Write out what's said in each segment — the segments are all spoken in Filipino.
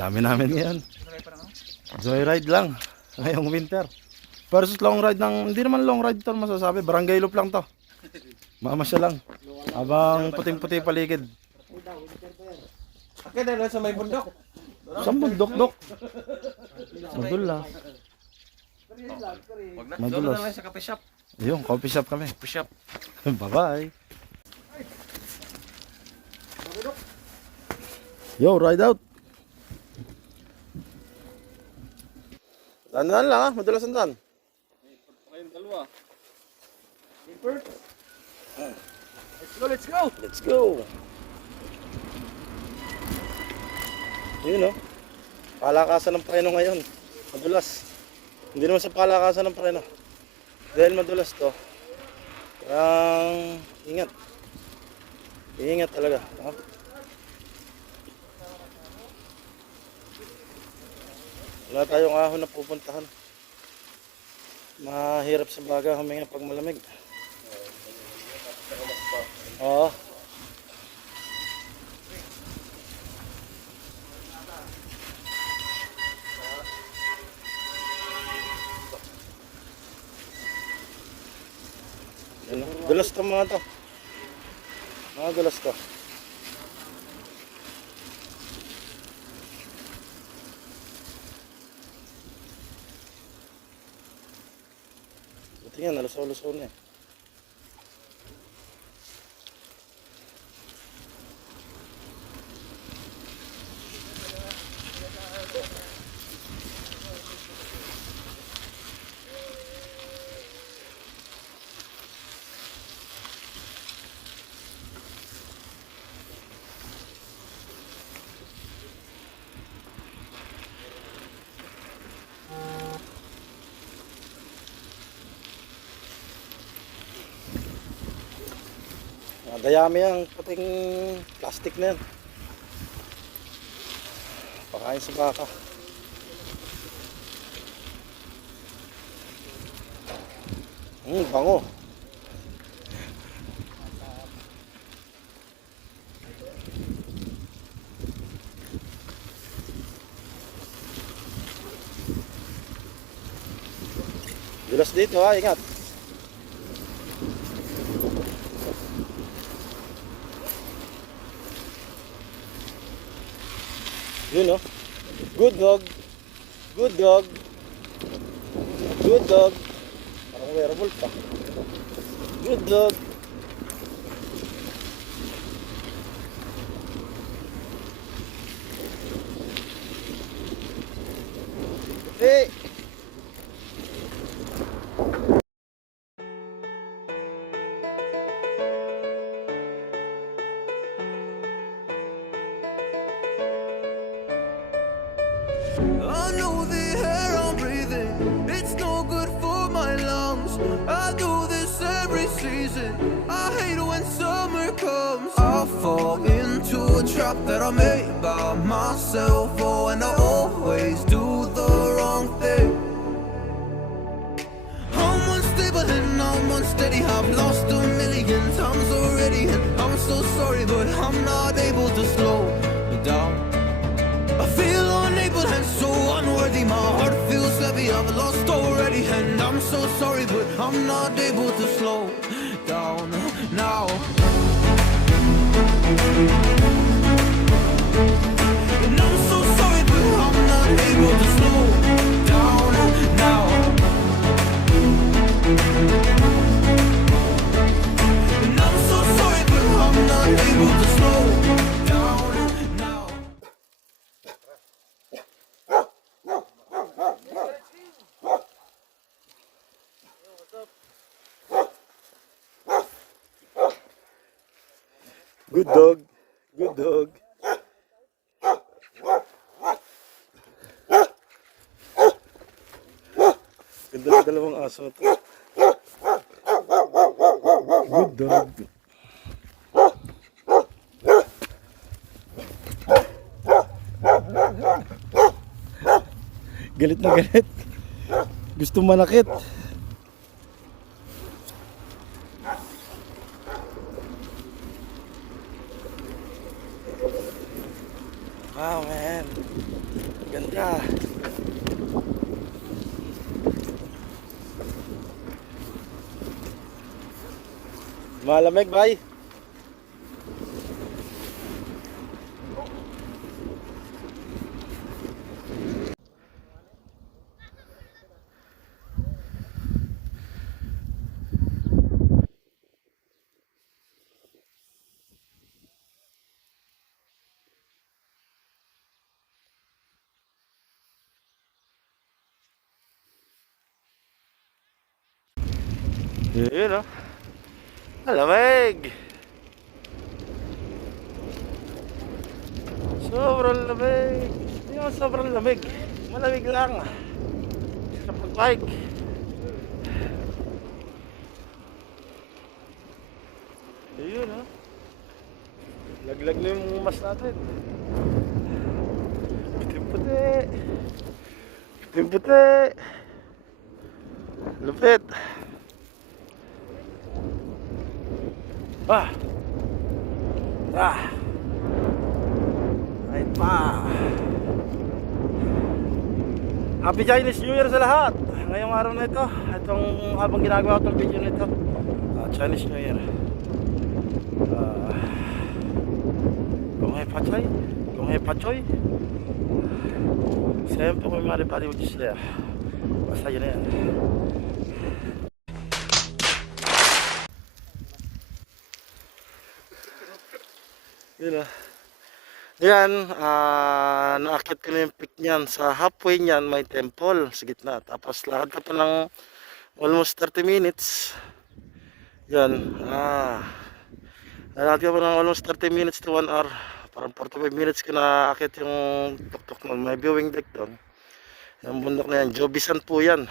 Dami namin ngayon. Joyride lang. Ngayong winter. Versus long ride ng, hindi naman long ride to masasabi. Barangay loop lang to. Mamasya lang. Habang puting-puti paligid. Akit na sa may bundok. Saan bundok, dok? Madulas. Madulas. Doon lang sa coffee shop. Ayun, coffee shop kami. Coffee shop. Bye-bye. Yo, ride out. Tandaan lang ha, madulas ang daan. Kayong dalawa. Let's go. Let's go. Yun o. Palakasan ng preno ngayon. Madulas. Hindi naman sa palakasan ng preno. Dahil madulas to. Parang ingat. Ingat talaga. Ha? Wala tayong ahon na pupuntahan. Mahirap sa baga huminga pag malamig. Oo. Dulas to mga to. Mga dulas to. Buti nga, nalusaw-lusaw na eh. Dayami ang puting plastic na yan. Pakain sa baka. Bango. Dulas dito ha, ingat. Yun o. Good dog. Good dog. Good dog. Parang werewolf pa. Good dog. Hey! I know the air I'm breathing, it's no good for my lungs. I do this every season, I hate when summer comes. I fall into a trap that I made by myself. Oh, and I always do the wrong thing. I'm unstable and I'm unsteady, I've lost a million times already, and I'm so sorry, but I'm not able to slow down. I feel unable and so unworthy, my heart feels heavy, I've lost already, and I'm so sorry, but I'm not able to slow down now. And I'm so sorry, but I'm not able to slow down now. And I'm so sorry, but I'm not able to slow down now. Good dog. Good dog. Ganda ng dalawang aso to. Good dog. Galit na galit. Gusto manakit. Wow, man. Malamig, bay. Yun, oh. Malamig. Sobrang lamig. Hindi naman sobrang lamig. Malamig lang. Sa pag-bike. Ayun, ha. Laglag na yung mas natin. Puti-puti. Puti-puti. Lupit. Ah. Ah. Ay pa. Happy Chinese New Year sa lahat. Ngayong araw na ito, itong habang ginagawa ko itong video nito, Chinese New Year. Kung hay pachay, kung hay pachoy. Siyempre kung may maripali which is there. Basta yun na yan. Yun na. Yan, naakit ko na yung peak niyan. Sa halfway niyan may temple sa gitna. Tapos lakad ka pa ng almost 30 minutes. Yan, lakad ka pa ng almost 30 minutes to 1 hour. Parang 45 minutes ka na akit yung tuktok nun. May viewing deck doon. Yung bundok na yan, Jobisan po yan.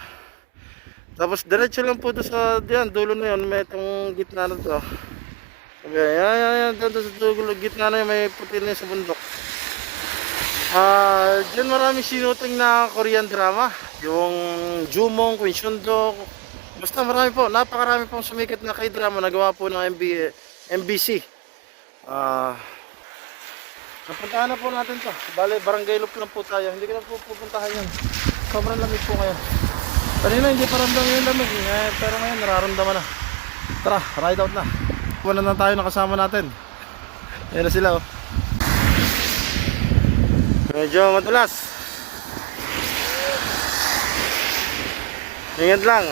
Tapos diretso lang po doon sa yan, dulo na yun. May itong gitna na to. Yan, doon sa dulo, gitna na yun, may puti na yun sa bundok. Diyan marami sinuting na Korean drama. Yung Jumong, Queen Shundok. Basta marami po, napakarami pong sumikat na K-drama na gawa po ng MBC. Napuntahan na po natin to. Bale, Barangay Loop lang po tayo. Hindi ko na po pupuntahan yun. Sobrang lamig po ngayon. Kanina hindi pa ramdam yung lamig. Pero ngayon nararamdaman na. Tara, ride out na. Wala na tayo nakasama natin. Ayan na sila, oh. Medyo matulas. Ingat lang.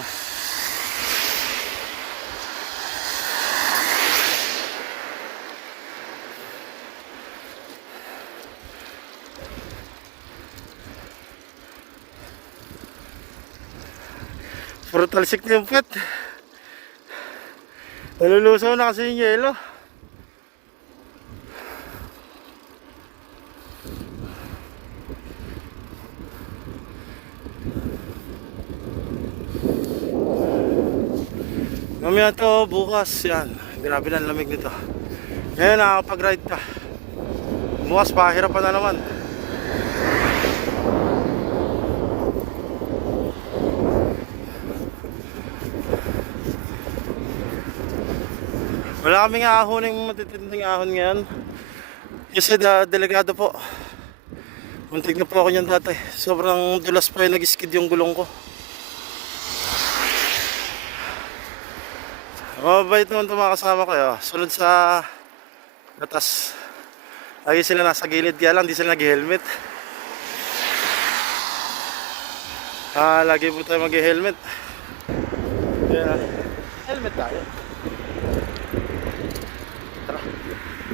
Puro talsik na yung puwet. Nalulusaw na kasi yung yelo. Mamaya to, bukas yan. Grabe na lamig nito. Ngayon nakakapag-ride ka. Bukas pahirapan na naman. Wala kaming ahoning matitinding ahon ngayon. Kasi delegado po. Muntik na po ako niyan dati. Sobrang dulas pa yung nag-skid yung gulong ko. Mabait naman ito mga kasama ko. Sunod sa batas. Lagi sila nasa gilid, kaya lang di sila nag-helmet. Lagi po tayo mag-helmet. Kaya helmet tayo. Tara,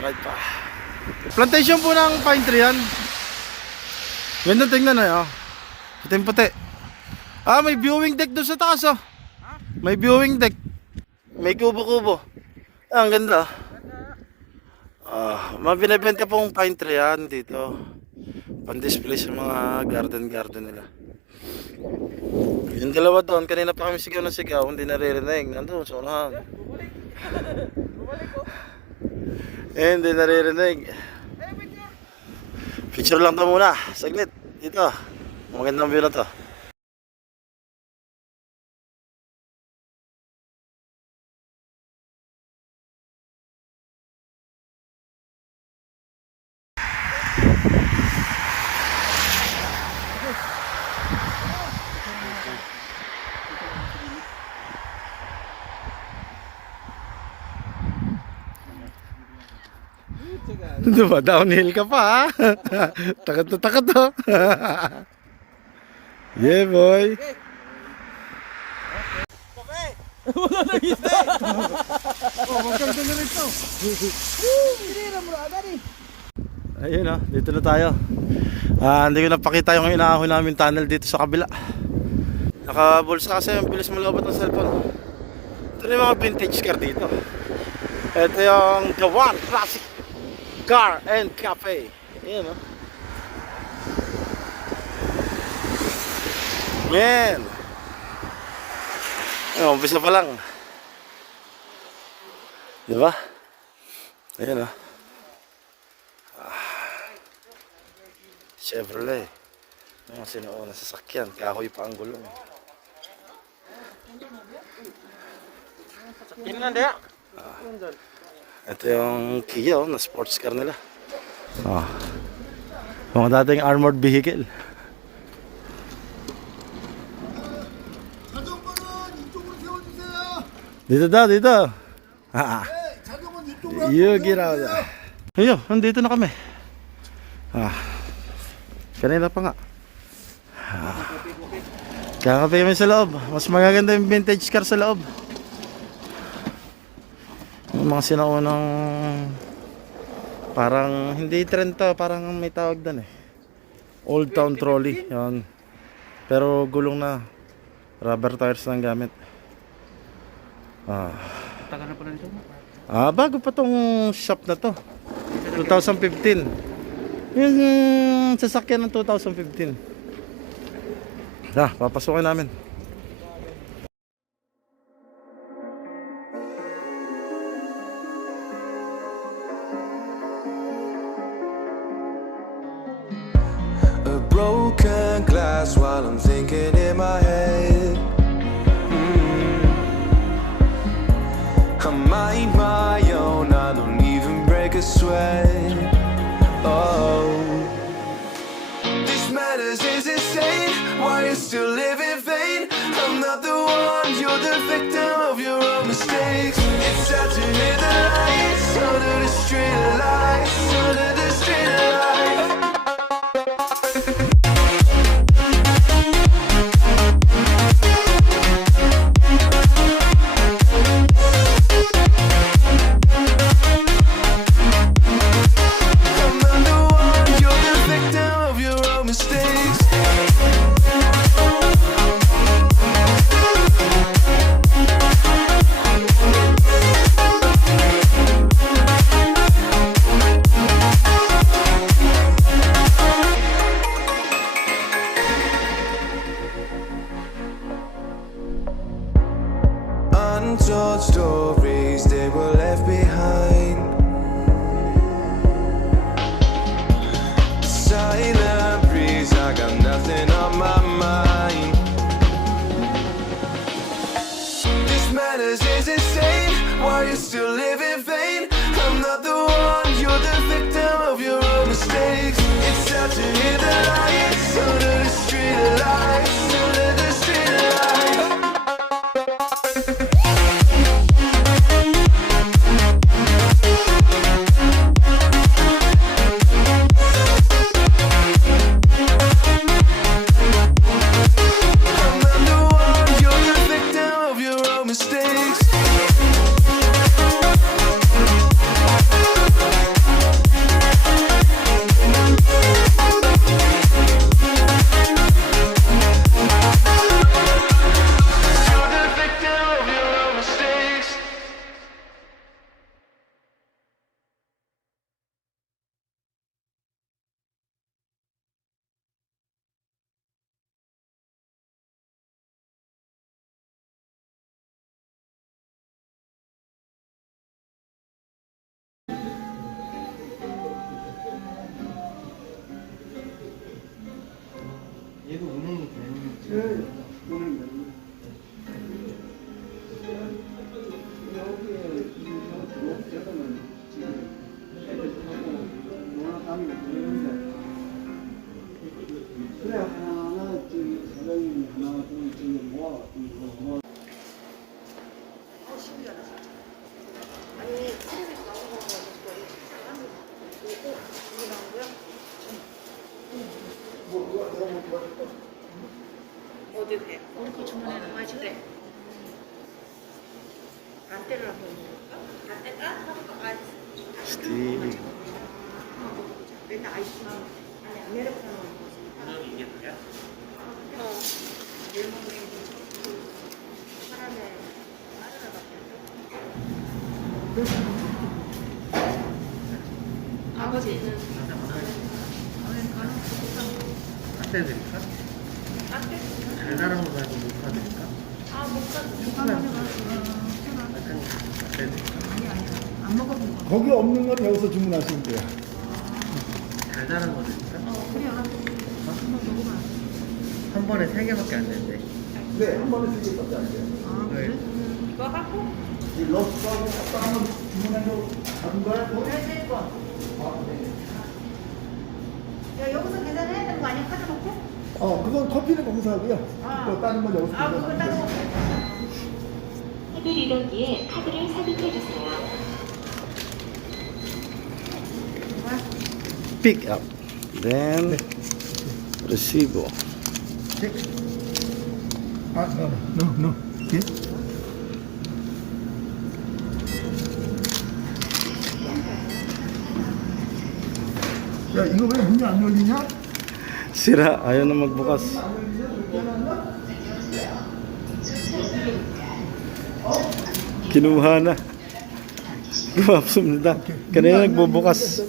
ride pa. Plantation po ng pine tree yan. Ganda tingnan na, puti-puti. May viewing deck doon sa taas, oh. May viewing deck. May kubo-kubo. Ang ganda. Mabinibenta pong pine tree yan dito. Pan-display sa mga garden nila. Yung dalawa doon, kanina pa kami sigaw na sigaw, hindi naririnig. Nandun, sa unahan. Hindi naririnig. Picture lang to muna, saglit. Dito, magandang view na to. Diba, downhill ka pa ha? Takot na takot to. Yeah boy. Ayun o, dito na tayo. Hindi ko napakita yung inaahon namin tunnel dito sa kabila. Nakabulsa kasi ang bilis malabot ng cellphone. Ito na yung mga vintage car dito. Ito yung The One Classic Car and Cafe. Ayun o. Man! Umpisa pa lang. Diba? Ayun o. Chevrolet. Mga sinuuna sa sasakyan. Kahoy pa ang gulong. Yun na diya. Ito yung Kia na sports car nila. Mga dating armored vehicle. Dito daw, dito. You get out. Ayun, nandito na kami. Kanina pa nga. Kakape kami sa loob. Mas magaganda yung vintage car sa loob. Yung mga sinaunang parang hindi trend to, parang may tawag doon eh. Old Town Trolley. Yan. Pero gulong na. Rubber tires lang gamit. Tagal na pala nito. Bago pa tong shop na to. 2015. Yung sasakyan ng 2015. Papasukin namin. A broken glass while I'm thinking in my head. I mind my own, I don't even break a sweat. Oh, this madness is insane. Why you still live in vain? I'm not the one, you're the victim of your own mistakes. It's sad to hear the lights under the street lights, under the street lights. Untold stories, they were left behind. Silent breeze, I got nothing on my mind. This madness is insane. Why you still live in vain? I'm not the one, you're the victim of your own mistakes. It's sad to hear the lights under the street lights, under the street lights. Steve. 아버지는 카페 드릴까? 달달한 거 말고 못 사드릴까? 카페 드릴까? 거기 없는 건 여기서 주문하시면 돼요. 달달한 거 드릴까? 한 번에 3개밖에 안 된대. 네, 한 번에 3개밖에 안 돼요. 이걸 이거 갖고 이 러스하고 딱 주문해서 다른 거야? 또? 야, 여기서 계산해야 되는 거 아니야? 카드 놓고? 그건 커피는 거기서 하고요. 또 다른 건 여기서 그거 주문하면 따로 돼요. 카드 리더기에 카드를 삽입해주세요. Pick up. Then, resibo. no. 예? 야, 이거 왜 문이 안 열리냐? Sira, ayaw na magbukas. Kinuha na. Gumapsum na. Kanina nagbubukas.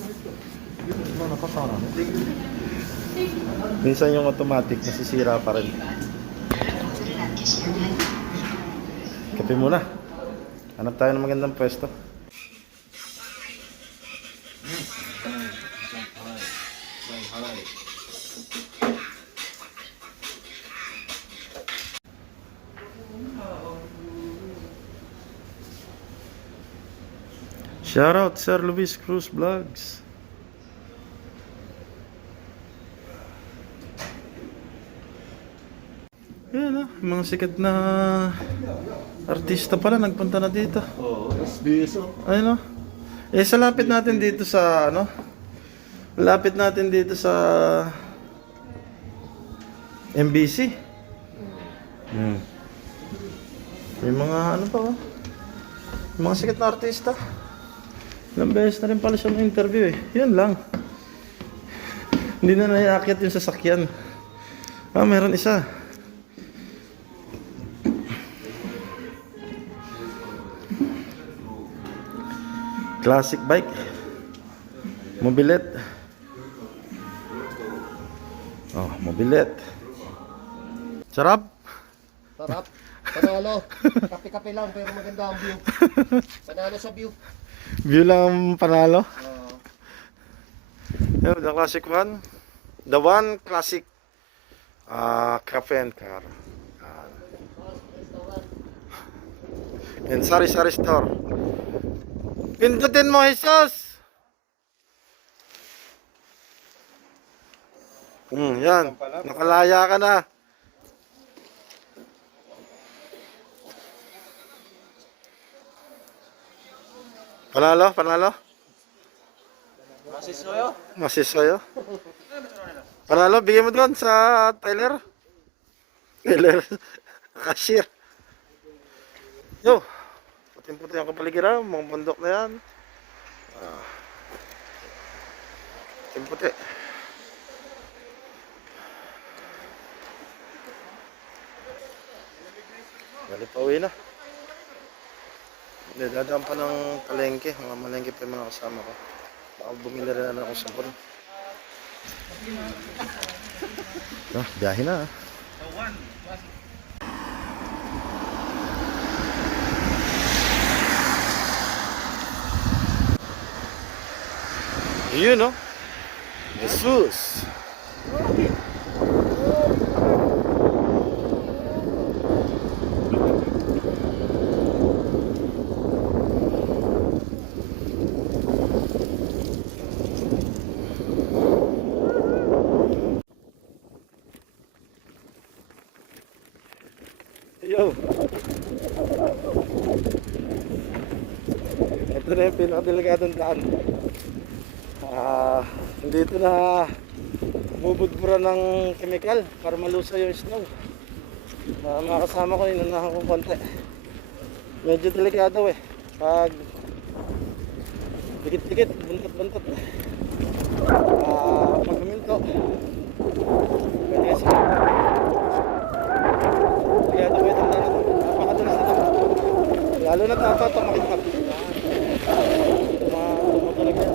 Minsan yung automatic nasisira pa rin. Kape muna. Hanap tayo ng magandang pwesto. Shout out Sir Luis Cruz Vlogs. Yan mga sikat na artista pala nagpunta na dito. SBS. Ayun sa lapit natin dito sa lapit natin dito sa MBC. May mga pa mga sikat na artista. Ilang beses na rin pala siya na-interview Yan lang. Hindi na naiakyat yung sasakyan. Meron isa. Classic bike. Mobilet. Mobilet. Sarap. Sarap. Panalo. Kape-kape lang pero maganda ang view. Panalo sa view. View lang ang panalo. The classic one. The one classic cafe and car. And sari-sari store. Pindutin mo, Jesus! Yan. Nakalaya ka na. Panalo? Masisoyo? Panalo, bigyan mo doon sa Tyler. Cashier. Yo! Puting-puti ang kapaligiran, mga bundok na yan. Puting-puti. Bali pa uwi na. Hindi, dadaan pa ng palengke. Mga malengke pa yung mga kasama ko. Baka bumili rin na ako sa bon. Biyahe na Yun Jesus. Yo. Ito na yung pinakadelegadong daan. Dito na bubudbura ng chemical para malusa yung snow. Mga kasama ko, inunahan kong konti. Medyo delikado Pag dikit-dikit, buntot-buntot. Pag huminto, pwede kasi. Kaya ito po itong daan ito. Napakadulas nito. Lalo na ito makintab. Tumutunog yan.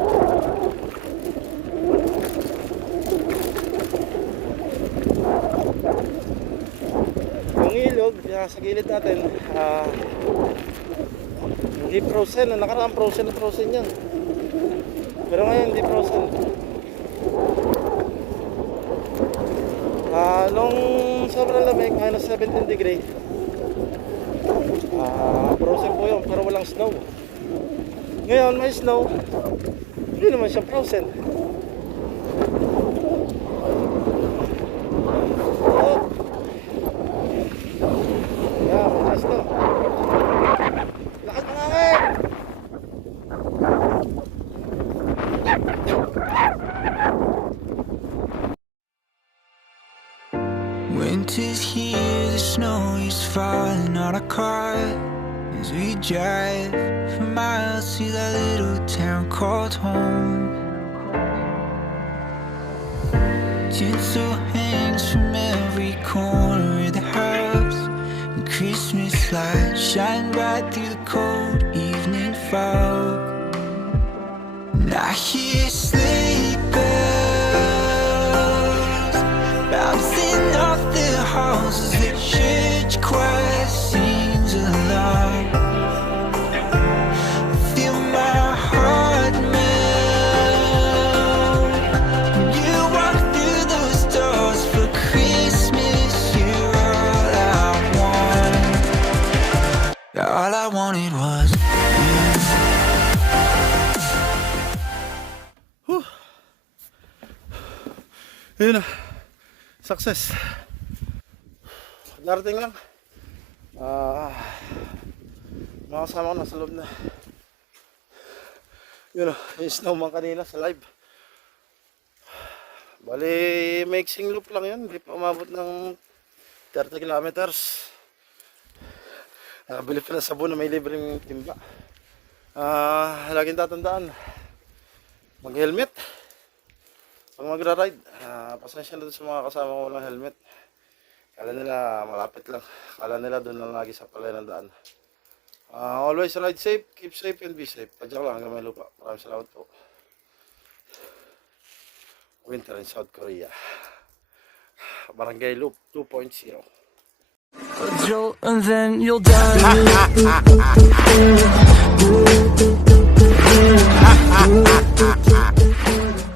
Yung ilog, sa gilid natin, hindi frozen. Nakaraan frozen yan. Pero ngayon hindi frozen. Nung sobrang lamig, minus 17 degree, frozen po yun, pero walang snow. Ngayon may snow, hindi naman siya frozen. Yeah, mataas to. Lakas ng hangin! Winter's here, the snow is falling on our car as we drive for miles to that little town called home. Tinsel hangs from every corner of the house, and Christmas lights shine bright through the cold evening fog. And I hear sleigh bells bouncing off the halls as the church choir sings along. I feel my heart melt when you walk through those doors for Christmas. You're all I want. All I wanted was Yun na. Success. Darating lang. Mga kasama ko nasa loob na. Yun na. Yung snowman kanina sa live. Bali, mixing loop lang yun. Hindi pa umabot ng 30 kilometers. Bili pa ng sabon na may libreng timba. Laging tatandaan. Mag-helmet. Pag magra-ride, pasensya na doon sa mga kasama ko walang helmet. Kala nila malapit lang. Kala nila doon lang lagi sa palay ng daan. Always ride safe, keep safe and be safe. Padyak lang hanggang may lupa. Maraming salamat po. Winter in South Korea. Barangay Loop 2.0. a jolt and then you'll die.